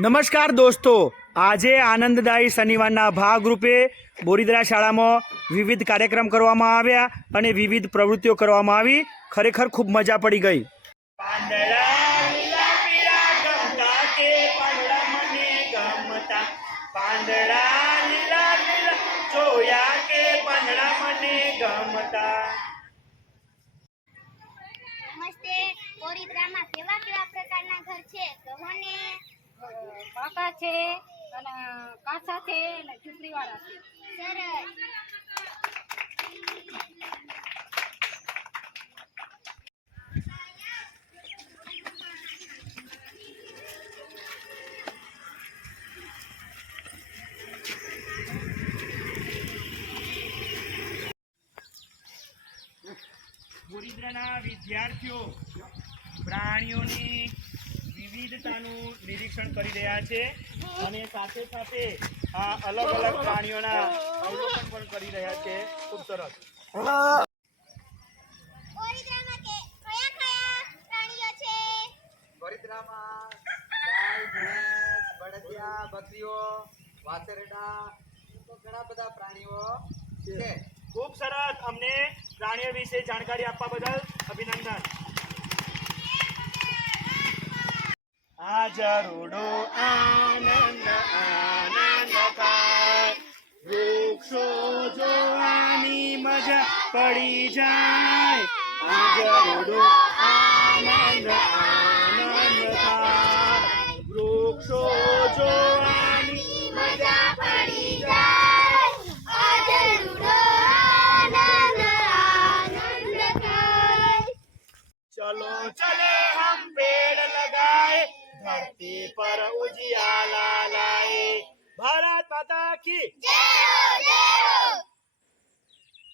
નમસ્કાર દોસ્તો, આજે આનંદદાયી શનિવારના ભાગરૂપે બોરીદરા શાળામાં વિવિધ કાર્યક્રમ કરવામાં આવ્યા અને વિવિધ પ્રવૃત્તિઓ કરવામાં આવી. ખરેખર ખૂબ મજા પડી ગઈ. પાંદડા લીલા પીળા ગમતા કે પાંદડા મને ગમતા, પાંદડા લીલા પીળા જોયા કે પાંદડા મને ગમતા. નમસ્તે. બોરીદરામાં કેવા કેવા પ્રકારના ઘર છે કહો ને. પાકા છે અને કાચા છે અને ઝૂંપડી વાળા છે. સરસ. બોરીદરાના વિદ્યાર્થીઓ પ્રાણીઓની વિવિધતાનું નિરીક્ષણ કરી રહ્યા છે અને સાથે સાથે આ અલગ અલગ પ્રાણીઓના અવલોકન પણ કરી રહ્યા છે. ખૂબ સરસ. બોરીદરામાં કયા કયા પ્રાણીઓ છે? બોરીદરામાં ગાય, ભેંસ, બળદિયા, બકરીઓ, વાછરડા તો ઘણા બધા પ્રાણીઓ છે. ખૂબ સરસ. અમને પ્રાણીઓ વિશે જાણકારી આપવા બદલ અભિનંદન. આજ રૂડો આનંદ આનંદ થાય, વૃક્ષો જોવાની મજા પડી જાય. આજ રૂડો આનંદ આનંદ થાય, વૃક્ષો જોવાની મજા પડી જાય. આજે રૂડો આનંદ આનંદ થાય. चलो चले हम पेड़ लगाए, धरती पर उजियाला लाए. भारत माता की જય